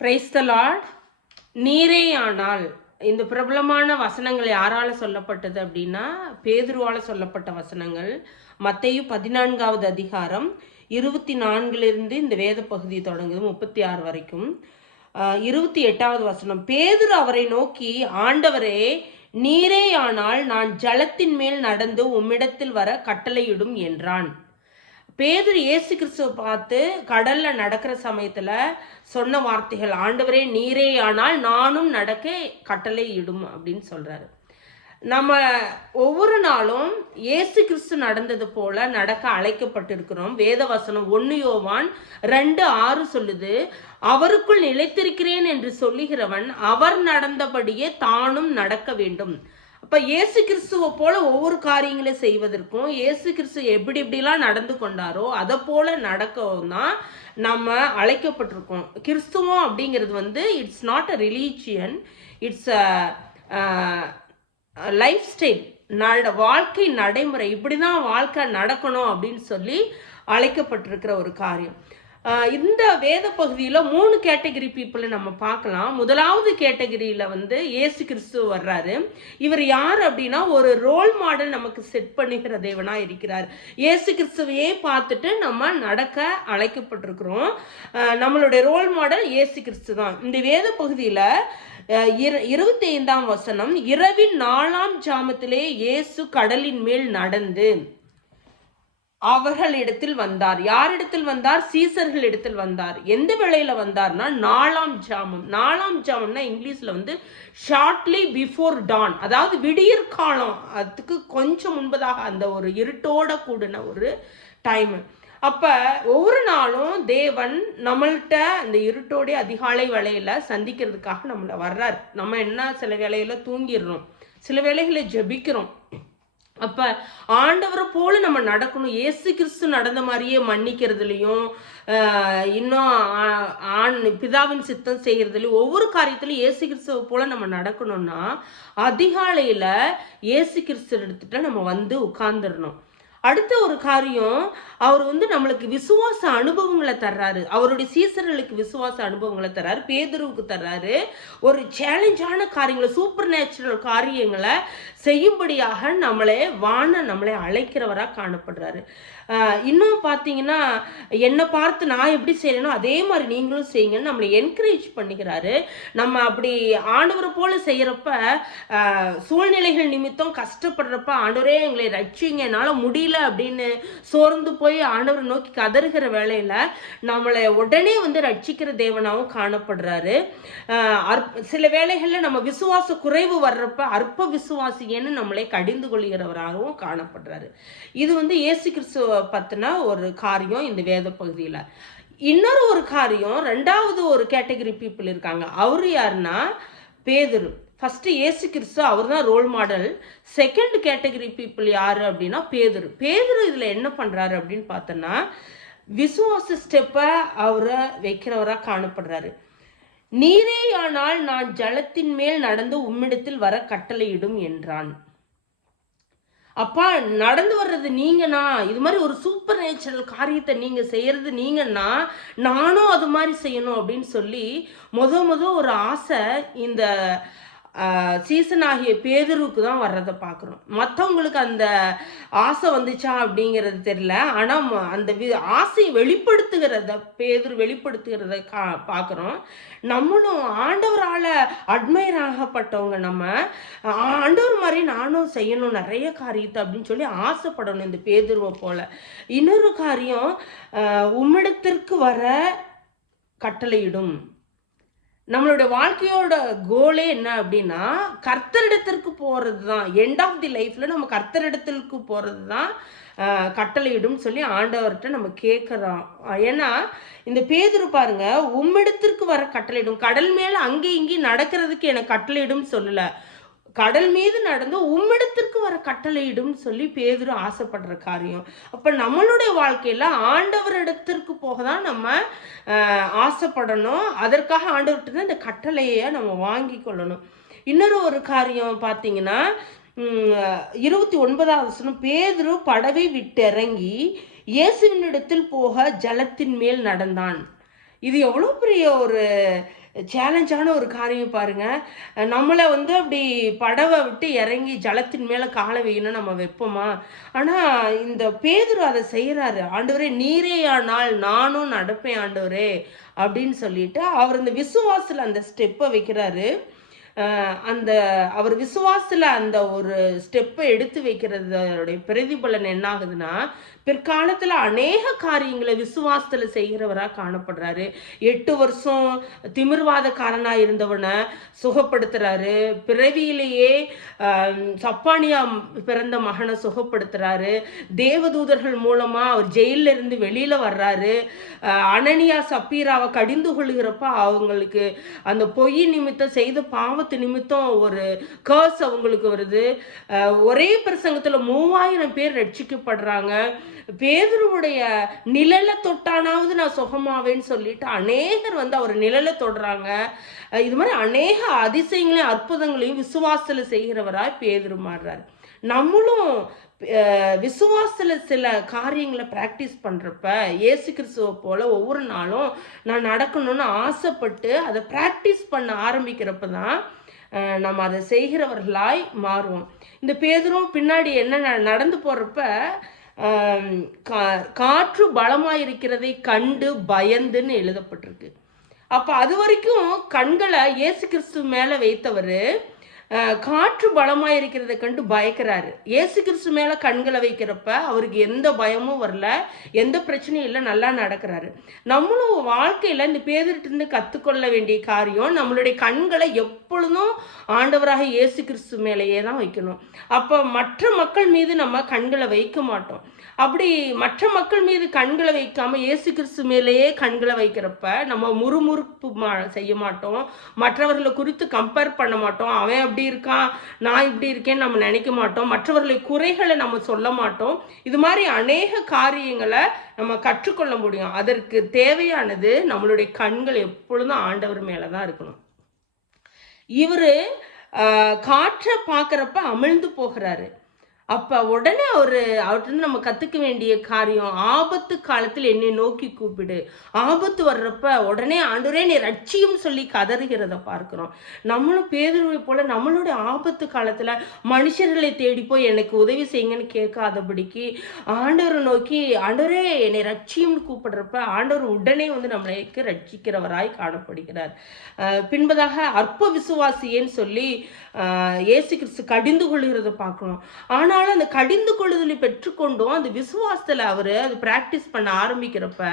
Praise the Lord. நீரேயானால் இந்த பிரபலமான வசனங்கள் யாரால சொல்லப்பட்டது அப்படின்னா பேதுருவால சொல்லப்பட்ட வசனங்கள். மத்தேயு 14வது அதிகாரம் 24 இந்த வேத பகுதி தொடங்குது 36 வரைக்கும். 28வது வசனம், பேதுரு அவரை நோக்கி, ஆண்டவரே, நீரேயானால் நான் ஜலத்தின் மேல் நடந்து உம்மிடத்தில் வர கட்டளையிடும் என்றான். பேதுரு இயேசு கிறிஸ்துவை பார்த்து கடல்ல நடக்கிற சமயத்துல சொன்ன வார்த்தைகள், ஆண்டவரே நீரே ஆனால் நானும் நடக்க கட்டளை இடும் அப்படின்னு சொல்றாரு. நம்ம ஒவ்வொரு நாளும் இயேசு கிறிஸ்து நடந்தது போல நடக்க அழைக்கப்பட்டிருக்கிறோம். வேதவசனம் 1 யோவான் 2:6 சொல்லுது, அவருக்குள் நிலைத்திருக்கிறேன் என்று சொல்லுகிறவன் அவர் நடந்தபடியே தானும் நடக்க வேண்டும். அப்ப இயேசு கிறிஸ்துவை போல ஒவ்வொரு காரியங்களையும் செய்வதற்கும், இயேசு கிறிஸ்து எப்படி எப்படிலாம் நடந்து கொண்டாரோ அதை போல நடக்கவும் தான் நம்ம அழைக்கப்பட்டிருக்கோம். கிறிஸ்துவம் அப்படிங்கிறது it's not a religion, it's a life style, வாழ்க்கை நடைமுறை. இப்படிதான் வாழ்க்கை நடக்கணும் அப்படின்னு சொல்லி அழைக்கப்பட்டிருக்கிற ஒரு காரியம். இந்த வேத பகுதியில் 3 கேட்டகரி பீப்புளை நம்ம பார்க்கலாம். முதலாவது கேட்டகரியில் இயேசு கிறிஸ்து வர்றாரு. இவர் யார் அப்படின்னா ஒரு ரோல் மாடல் நமக்கு செட் பண்ணுகிற தேவனா இருக்கிறார். இயேசு கிறிஸ்துவையே பார்த்துட்டு நம்ம நடக்க அழைக்கப்பட்டிருக்கிறோம். நம்மளுடைய ரோல் மாடல் இயேசு கிறிஸ்து தான். இந்த வேத பகுதியில் 25ஆம் வசனம், இரவின் 4ஆம் ஜாமத்திலே இயேசு கடலின் மேல் நடந்து அவர்களிடத்தில் வந்தார். யாரிடத்தில் வந்தார்? சீசர்கள் இடத்தில் வந்தார். எந்த வேளையில வந்தார்னா 4ஆம் ஜாமம். 4ஆம் ஜாமம்னா இங்கிலீஷ்ல ஷார்ட்லி பிஃபோர் டான், அதாவது விடியற் காலம், அதுக்கு கொஞ்சம் முன்பதாக, அந்த ஒரு இருட்டோட கூடின ஒரு டைம். அப்ப ஒவ்வொரு நாளும் தேவன் நம்மள்கிட்ட அந்த இருட்டோடைய அதிகாலை வேளையில சந்திக்கிறதுக்காக நம்மள வர்றார். நம்ம என்ன சில வேளையில தூங்கிடுறோம், சில வேளைகளை ஜெபிக்கிறோம். அப்ப ஆண்டவரை போல நம்ம நடக்கணும். இயேசு கிறிஸ்து நடந்த மாதிரியே மன்னிக்கிறதுலையும் இன்னும் பிதாவின் சித்தம் செய்யறதுலையும் ஒவ்வொரு காரியத்திலும் இயேசு கிறிஸ்துவை போல நம்ம நடக்கணும்னா அதிகாலையில இயேசு கிறிஸ்து எடுத்துட்டு நம்ம உட்கார்ந்துடணும். அடுத்த ஒரு காரியம், அவர் நம்மளுக்கு விசுவாச அனுபவங்களை தர்றாரு. அவருடைய சீசர்களுக்கு விசுவாச அனுபவங்களை தர்றாரு, பேதுருவுக்கு தர்றாரு. ஒரு சேலஞ்சான காரியங்களை, சூப்பர் நேச்சுரல் காரியங்களை செய்யும்படியாக நம்மளை அழைக்கிறவராக காணப்படுறாரு. இன்னும் பார்த்தீங்கன்னா, என்னை பார்த்து நான் எப்படி செய்யணும் அதே மாதிரி நீங்களும் செய்யுங்கன்னு நம்மளை என்கரேஜ் பண்ணிக்கிறாரு. நம்ம அப்படி ஆண்டவரை போல செய்யறப்ப, சூழ்நிலைகள் நிமித்தம் கஷ்டப்படுறப்ப, ஆண்டவரே எங்களை ரட்சிங்க, என்னால் முடியல அப்படின்னு சோர்ந்து போய் ஆண்டவரை நோக்கி கதறுகிற வேளையில நம்மளை உடனே ரட்சிக்கிற தேவனாகவும் காணப்படுறாரு. சில வேளைகளில் நம்ம விசுவாச குறைவு வர்றப்ப அற்ப விசுவாசியன்னு நம்மளை கடிந்து கொள்கிறவராகவும் காணப்படுறாரு. இது இயேசு கிறிஸ்துவ பத்தின ஒரு காரியம் இந்த வேத பகுதியில. இன்னொரு ஒரு காரியம், 2வது ஒரு கேட்டகரி பீப்புள் இருக்காங்க. அவரு யாருன்னா பேதுரு. ஃபர்ஸ்ட் இயேசு கிறிஸ்து, அவர் தான் role model. Second category people யாரு அப்படின்னா பேதுரு. பேதுரு இதுல என்ன பண்றாரு அப்படின்னு பார்த்தோன்னா, விசுவாச ஸ்டெப்பை அவரை வைக்கிறவரா காணப்படுறாரு. நீரேயானால் நான் ஜலத்தின் மேல் நடந்து உம்மிடத்தில் வர கட்டளையிடும் என்றான். அப்பா, நடந்து வர்றது நீங்கண்ணா, இது மாதிரி ஒரு சூப்பர் நேச்சுரல் காரியத்தை நீங்க செய்யறது நீங்கன்னா நானும் அது மாதிரி செய்யணும் அப்படின்னு சொல்லி முத ஒரு ஆசை இந்த சீசன் ஆகிய பேதுருவுக்கு தான் வர்றதை பார்க்குறோம். மற்றவங்களுக்கு அந்த ஆசை வந்துச்சா அப்படிங்கிறது தெரியல. ஆனால் அந்த ஆசையை பேதுரு வெளிப்படுத்துகிறத பார்க்குறோம். நம்மளும் ஆண்டவரால் அட்மையர் ஆகப்பட்டவங்க, நம்ம ஆண்டவர் மாதிரி நானும் செய்யணும் நிறைய காரியத்தை அப்படின்னு சொல்லி ஆசைப்படணும் இந்த பேதுருவை போல. இன்னொரு காரியம், உம்மிடத்திற்கு வர கட்டளையிடும். நம்மளோட வாழ்க்கையோட கோலே என்ன அப்படின்னா கர்த்தரிடத்திற்கு போறது தான். எண்ட் ஆஃப் தி லைஃப்ல நம்ம கர்த்தரிடத்திற்கு போறது தான் கட்டளையிடும் சொல்லி ஆண்டவர்கிட்ட நம்ம கேட்கிறோம். ஏன்னா இந்த பேதுரு பாருங்க, உம்மிடத்திற்கு வர கட்டளையிடும். கடல் மேல அங்கே இங்கே நடக்கிறதுக்கு எனக்கு கட்டளையிடும் சொல்லல, கடல் மீது நடந்து உம்மிடத்திற்கு வர கட்டளையிடும் சொல்லி பேதுரு ஆசைப்படுற காரியம். அப்ப நம்மளுடைய வாழ்க்கையில ஆண்டவரிடத்திற்கு போக தான் நம்ம ஆசைப்படணும். அதற்காக ஆண்டவர்கிட்ட இந்த கட்டளையை நம்ம வாங்கி கொள்ளணும். இன்னொரு ஒரு காரியம் பார்த்தீங்கன்னா, 29வது வசனம், பேதுரு படவை விட்டு இறங்கி இயேசுவினிடத்தில் போக ஜலத்தின் மேல் நடந்தான். இது எவ்வளோ பெரிய ஒரு சேலஞ்சான ஒரு காரியம் பாருங்க. நம்மள வந்து அப்படி படவ விட்டு இறங்கி ஜலத்தின் மேல கால வைக்கணும்னு நம்ம வைப்போமா? ஆனா இந்த பேதுரு அத செய்றாரு. "ஆண்டவரே நீரேயானால் நானும் நடப்பேன் ஆண்டவரே" அப்படின்னு சொல்லிட்டு அவர் இந்த விசுவாசத்துல அந்த ஸ்டெப்ப வைக்கிறாரு. அந்த அவர் விசுவாசத்துல அந்த ஒரு ஸ்டெப்ப எடுத்து வைக்கிறதோடைய பிரதிபலன் என்ன ஆகுதுன்னா, பிற்காலத்துல அநேக காரியங்கள விசுவாசத்துல செய்கிறவரா காணப்படுறாரு. 8 வருஷம் திமிர்வாதக்காரனா இருந்தவன சுகப்படுத்துறாரு. பிறவியிலேயே சப்பானியா பிறந்த மகன சுகப்படுத்துறாரு. தேவதூதர்கள் மூலமா அவர் ஜெயில்ல இருந்து வெளியில வர்றாரு. அனனியா சப்பீராவ கடிந்து கொள்கிறப்ப அவங்களுக்கு அந்த பொய் நிமித்தம் செய்த பாவத்து நிமித்தம் ஒரு கர்ஸ் அவங்களுக்கு வருது. ஒரே பிரசங்கத்துல 3000 பேர் ரட்சிக்கப்படுறாங்க. பேதுருவுடைய நிழல தொட்டானாவது நான் சுகமாவேன்னு சொல்லிட்டு அநேகர் வந்து அவர் நிழல தொடுறாங்க. இது மாதிரி அநேக அதிசயங்களையும் அற்புதங்களையும் விசுவாசத்துல செய்கிறவராய் பேதுரு மாறுறாரு. நம்மளும் விசுவாசத்துல சில காரியங்களை பிராக்டிஸ் பண்றப்ப இயேசு கிறிஸ்துவை போல ஒவ்வொரு நாளும் நான் நடக்கணும்னு ஆசைப்பட்டு அதை பிராக்டிஸ் பண்ண ஆரம்பிக்கிறப்ப தான் நம்ம அதை செய்கிறவர்களாய் மாறுவோம். இந்த பேதுரும் பின்னாடி என்ன நடந்து போறப்ப காற்று பலமாயிருக்கிறதை கண்டு பயந்துன்னு எழுதப்பட்டிருக்கு. அப்ப அது வரைக்கும் கண்களை இயேசு கிறிஸ்து மேல வைத்தவர் காற்று பலமாக இருக்கிறத கண்டு பயக்கிறாரு. இயேசு கிறிஸ்து மேல கண்களை வைக்கிறப்ப அவருக்கு எந்த பயமும் வரல, எந்த பிரச்சனையும் இல்லை, நல்லா நடக்கிறாரு. நம்மளும் வாழ்க்கையில இந்த பேதுருட்டிருந்து கத்துக்கொள்ள வேண்டிய காரியம், நம்மளுடைய கண்களை எப்பொழுதும் ஆண்டவராக இயேசு கிறிஸ்து மேலேயே தான் வைக்கணும். அப்ப மற்ற மக்கள் மீது நம்ம கண்களை வைக்க மாட்டோம். அப்படி மற்ற மக்கள் மீது கண்களை வைக்காம இயேசு கிறிஸ்து மேலேயே கண்களை வைக்கிறப்ப நம்ம முறுமுறுப்பு செய்ய மாட்டோம். மற்றவர்களை குறித்து கம்பேர் பண்ண மாட்டோம். அவன் அப்படி இருக்கான், நான் இப்படி இருக்கேன்னு நம்ம நினைக்க மாட்டோம். மற்றவர்களை குறைகளை நம்ம சொல்ல மாட்டோம். இது மாதிரி அநேக காரியங்களை நம்ம கற்றுக்கொள்ள முடியும். அதற்கு தேவையானது நம்மளுடைய கண்கள் எப்பொழுதும் ஆண்டவர் மேலதான் இருக்கணும். இவரு காற்றை பார்க்கறப்ப அமிழ்ந்து போகிறாரு. அப்ப உடனே அவர்கிட்ட நம்ம கத்துக்க வேண்டிய காரியம், ஆபத்து காலத்தில் என்னை நோக்கி கூப்பிடு. ஆபத்து வர்றப்ப உடனே ஆண்டவரே நீ ரட்சியும் சொல்லி கதறுகிறத பார்க்கிறோம். நம்மளும் பேதுருவை போல நம்மளுடைய ஆபத்து காலத்துல மனுஷர்களை தேடி போய் எனக்கு உதவி செய்யுங்கன்னு கேட்காதபடிக்கு ஆண்டவரை நோக்கி ஆண்டவரே என்னை ரட்சியும்னு கூப்பிடுறப்ப ஆண்டவர் உடனே வந்து நம்மளுக்கு ரட்சிக்கிறவராய் காணப்படுகிறார். பின்பதாக அற்ப விசுவாசியேன்னு சொல்லி இயேசு கிறிஸ்து கடிந்து கொள்கிறத பார்க்கணும். ஆனாலும் அந்த கடிந்து கொள்ளுதலை பெற்றுக்கொண்டும் அந்த விசுவாசத்துல அவரு அது பிராக்டிஸ் பண்ண ஆரம்பிக்கிறப்ப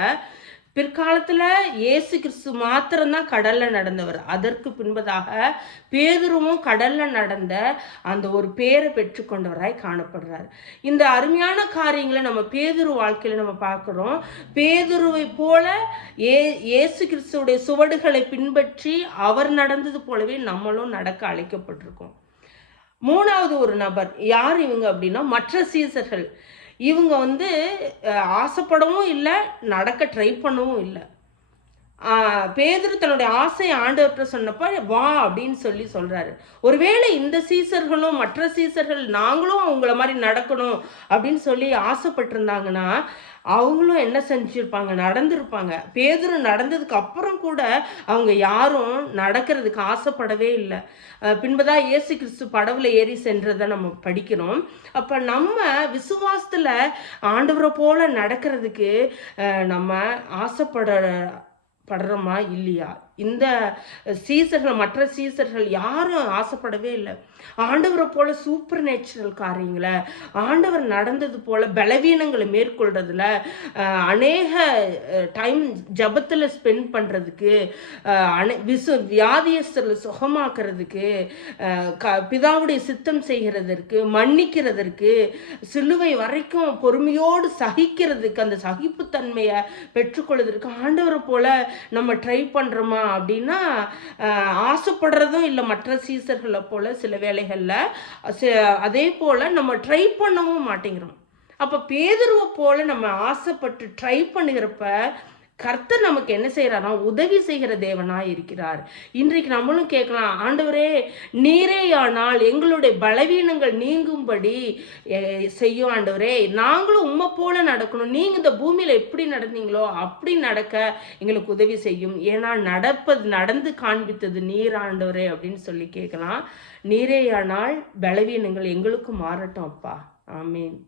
பிற்காலத்துல இயேசு கிறிஸ்து மாத்திரம்தான் கடல்ல நடந்தவர். அதற்கு பின்பதாக பேதுருவும் கடல்ல நடந்த அந்த ஒரு பேரை பெற்றுக்கொண்டவராய் காணப்படுறார். இந்த அருமையான காரியங்களை நம்ம பேதுரு வாழ்க்கையில நம்ம பார்க்கிறோம். பேதுருவை போல இயேசு கிறிஸ்துடைய சுவடுகளை பின்பற்றி அவர் நடந்தது போலவே நம்மளும் நடக்க அழைக்கப்பட்டிருக்கோம். மூணாவது ஒரு நபர் யார் இவங்க அப்படின்னா மற்ற சீசர்கள். இவங்க வந்து ஆசைப்படவும் இல்லை, நடக்க ட்ரை பண்ணவும் இல்லை. பேதுரு தன்னுடைய ஆசை ஆண்டவர்கிட்ட சொன்னப்ப வா அப்படின்னு சொல்றாரு. ஒருவேளை இந்த சீசர்களும் மற்ற சீசர்கள் நாங்களும் அவங்கள மாதிரி நடக்கணும் அப்படின்னு சொல்லி ஆசைப்பட்டிருந்தாங்கன்னா அவங்களும் என்ன செஞ்சிருப்பாங்க, நடந்திருப்பாங்க. பேதுரு நடந்ததுக்கு அப்புறம் கூட அவங்க யாரும் நடக்கிறதுக்கு ஆசைப்படவே இல்லை. பின்பதான் இயேசு கிறிஸ்து படவுல ஏறி சென்றதை நம்ம படிக்கிறோம். அப்ப நம்ம விசுவாசத்துல ஆண்டவரை போல நடக்கிறதுக்கு நம்ம ஆசைப்படுறோமா இல்லையா? இந்த சீசர்கள் மற்ற சீசர்கள் யாரும் ஆசைப்படவே இல்லை. ஆண்டவரை போல சூப்பர் நேச்சுரல் காரியங்களை ஆண்டவர் நடந்தது போல பலவீனங்களை மேற்கொள்றதுல அநேக டைம் ஜபத்துல ஸ்பெண்ட் பண்றதுக்கு வியாதியஸ்தர்களை சுகமாக்குறதுக்கு பிதாவுடைய சித்தம் செய்கிறதற்கு மன்னிக்கிறதற்கு சிலுவை வரைக்கும் பொறுமையோடு சகிக்கிறதுக்கு அந்த சகிப்புத்தன்மையை பெற்றுக்கொள்வதற்கு ஆண்டவரை போல நம்ம ட்ரை பண்றோமா அப்படின்னா ஆசைப்படுறதும் இல்லை. மற்ற சீசர்களை போல சில வேலைகள்ல அதே போல நம்ம ட்ரை பண்ணவும் மாட்டேங்கிறோம். அப்ப பேதுருவை போல நம்ம ஆசைப்பட்டு ட்ரை பண்ணுகிறப்ப கர்த்தர் நமக்கு என்ன செய்யறாரா, உதவி செய்கிற தேவனா இருக்கிறார். இன்றைக்கு நம்மளும் கேட்கலாம், ஆண்டவரே நீரேயானால் எங்களுடைய பலவீனங்கள் நீங்கும்படி செய்யும் ஆண்டவரே. நாங்களும் உம்மை போல நடக்கணும். நீங்க இந்த பூமியில எப்படி நடந்தீங்களோ அப்படி நடக்க எங்களுக்கு உதவி செய்யும். ஏன்னா நடந்து காண்பித்தது நீர் ஆண்டவரே அப்படின்னு சொல்லி கேட்கலாம். நீரேயானால் பலவீனங்கள் எங்களுக்கும் மாறட்டும் அப்பா. ஆமீன்.